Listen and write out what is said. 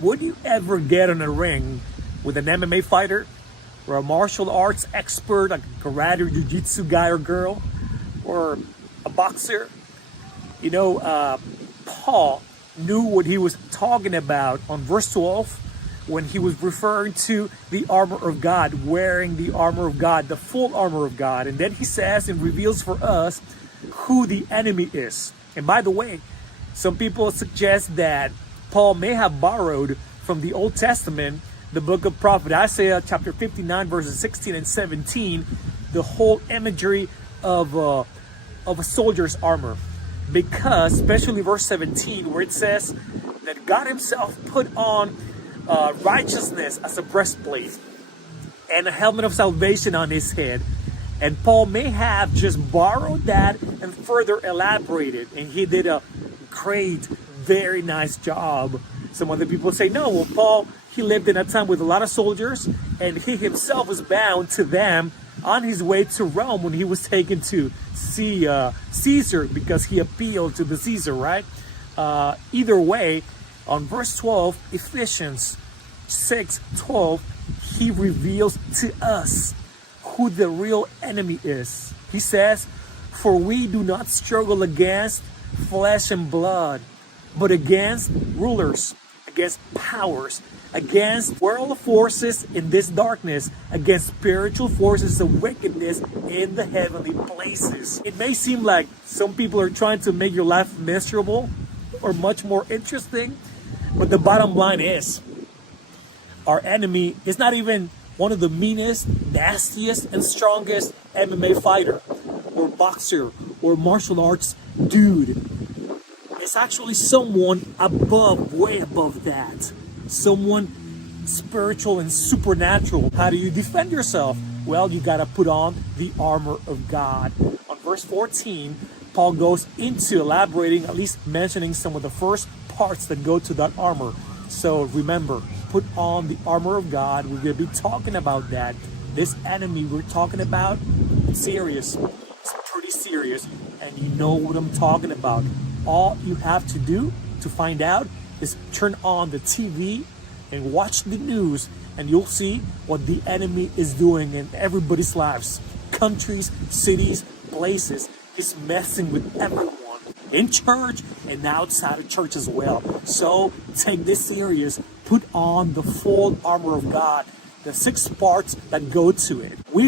Would you ever get in a ring with an MMA fighter or a martial arts expert, like a karate or jiu-jitsu guy or girl, or a boxer? You know, Paul knew what he was talking about on verse 12 when he was referring to the armor of God, wearing the armor of God, the full armor of God. And then he says and reveals for us who the enemy is. And by the way, some people suggest that Paul may have borrowed from the Old Testament, the book of prophet Isaiah, chapter 59, verses 16 and 17, the whole imagery of a soldier's armor. Because, especially verse 17, where it says that God himself put on righteousness as a breastplate and a helmet of salvation on his head. And Paul may have just borrowed that and further elaborated. And he did a great, very nice job. Some other people say, no, well, Paul, he lived in a time with a lot of soldiers, and he himself was bound to them on his way to Rome when he was taken to see Caesar, because he appealed to the Caesar, right? Either way, on verse 12, Ephesians 6:12, he reveals to us who the real enemy is. He says, for we do not struggle against flesh and blood, but against rulers, against powers, against world forces in this darkness, against spiritual forces of wickedness in the heavenly places. It may seem like some people are trying to make your life miserable or much more interesting, but the bottom line is, our enemy is not even one of the meanest, nastiest, and strongest MMA fighter or boxer or martial arts dude. It's actually someone above, way above that. Someone spiritual and supernatural. How do you defend yourself? Well, you gotta put on the armor of God. On verse 14, Paul goes into elaborating, at least mentioning some of the first parts that go to that armor. So remember, put on the armor of God. We're gonna be talking about that. This enemy we're talking about, it's serious. It's pretty serious, and you know what I'm talking about. All you have to do to find out is turn on the TV and watch the news, and you'll see what the enemy is doing in everybody's lives. Countries, cities, places. He's messing with everyone in church and outside of church as well. So take this serious. Put on the full armor of God, the 6 parts that go to it. We